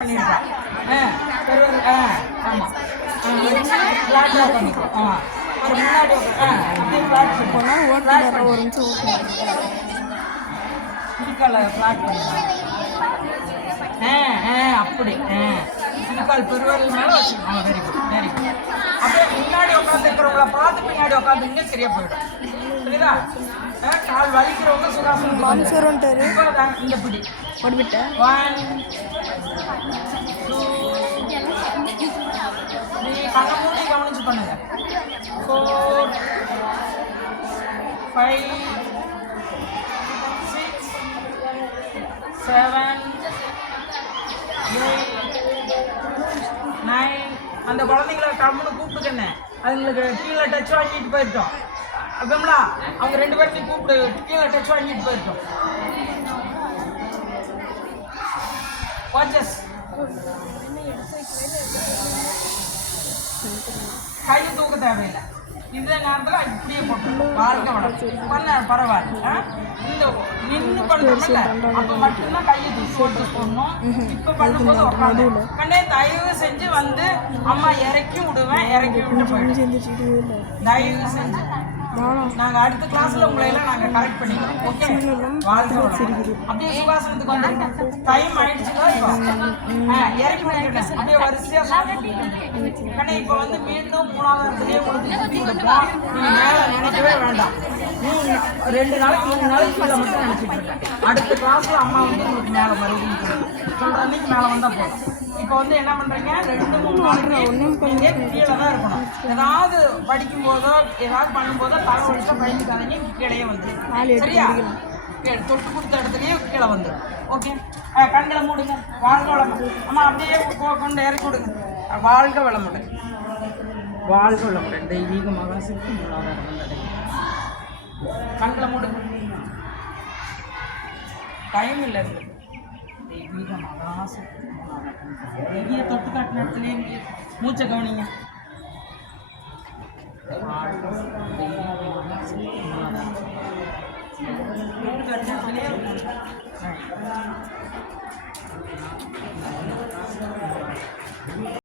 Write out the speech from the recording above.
அப்படி சிலிக்கால் பெருவரல் மேல வச்சுக்கோங்க. Very good very good. அப்படியே முன்னாடி உட்காந்துருக்கிறவங்கள பார்த்து பின்னாடி உட்காந்துங்க சரியா போயிடும். புரியுதா? கால் வலிக்கிறவங்க சுகாசனம் இந்த பிடி ஓடிவிட்டேன். 1 2 நீ கண்ண மூடி கவனிச்சு பண்ணுங்க. 4 5 6 7 8 9 அந்த குழந்தைங்களை கம்முன்னு கூப்பிட்டுக்கண்ணே. அதுங்களுக்கு கீழே டச் வாங்கிட்டு போயிட்டோம். விமலா அவங்க 2 பேரும் நீ கூப்பிடு, கீழே டச் வாங்கிட்டு போயிட்டோம். வாட்சஸ் கை தூக்க தேவையில்லை. இதே நேரத்தில் இப்படியே போட்டு வாழ்க்கை வளம் பண்ண பரவாயில்ல. இந்த நின்று பண்ணுறோம்ல அப்போ மட்டும்தான் கையை தூக்கி போட்டு போடணும். இப்போ பண்ணும்போது உட்காந்து கண்டே தயவு செஞ்சு வந்து அம்மா இறக்கி விடுவேன், இறக்கி விட்டு போயிடுவேன். தயவு செஞ்சு நாங்கள் அடுத்த கிளாஸ்ல உங்களை எல்லாம் நாங்கள் கரெக்ட் பண்ணிக்கிறோம். ஓகே, வாழ்க்கை அப்படியே சுகாசனத்துக்கு வந்து டைம் ஆயிடுச்சுன்னா இறக்கி விட்டுட்டேன். அப்படியே வரிசையா கண்ணே இப்போ வந்து மீண்டும் 3வது உங்களுக்கு நீங்க மேல நினைக்கவே வேண்டாம். 2 நாளைக்கு 3 நாளைக்கு கீழே மட்டும் நினைச்சிட்டு இருக்கேன். அடுத்த கிளாஸ்ல அம்மா வந்து உங்களுக்கு மேல மறுபடியும் சொல்ற அன்னைக்கு மேல வந்தா போதும். இப்போ வந்து என்ன பண்றீங்க, 2-3 நாளைக்கு கீழே தான் இருக்கணும். ஏதாவது படிக்கும் போதோ ஏதாவது பண்ணும்போதோ தகவல்கிட்ட பயந்துக்காதீங்க, கீழே வந்துடும். சரியா? தொட்டு கொடுத்த இடத்துலயே கீழே வந்துடும். ஓகே, கண்களை மூடுங்க. வாழ்க வளமுடன். அம்மா அப்படியே கொண்டு இறக்கி விடுங்க. வாழ்க வளமுடன், வாழ்க வளமுடன். தெய்வீகமாக சிறப்பு மூலாதாரம் வந்தடையும். கண்களை மூடுங்க. டைம் இல்லை இருக்கு. தெய்வீகமாக சிறப்பு மூலாதாரம் எங்கேயே தொட்டு காட்டின இடத்துலயே எங்கேயே மூச்சை கவனிங்க. தொட்டு காட்டின இடத்துலயே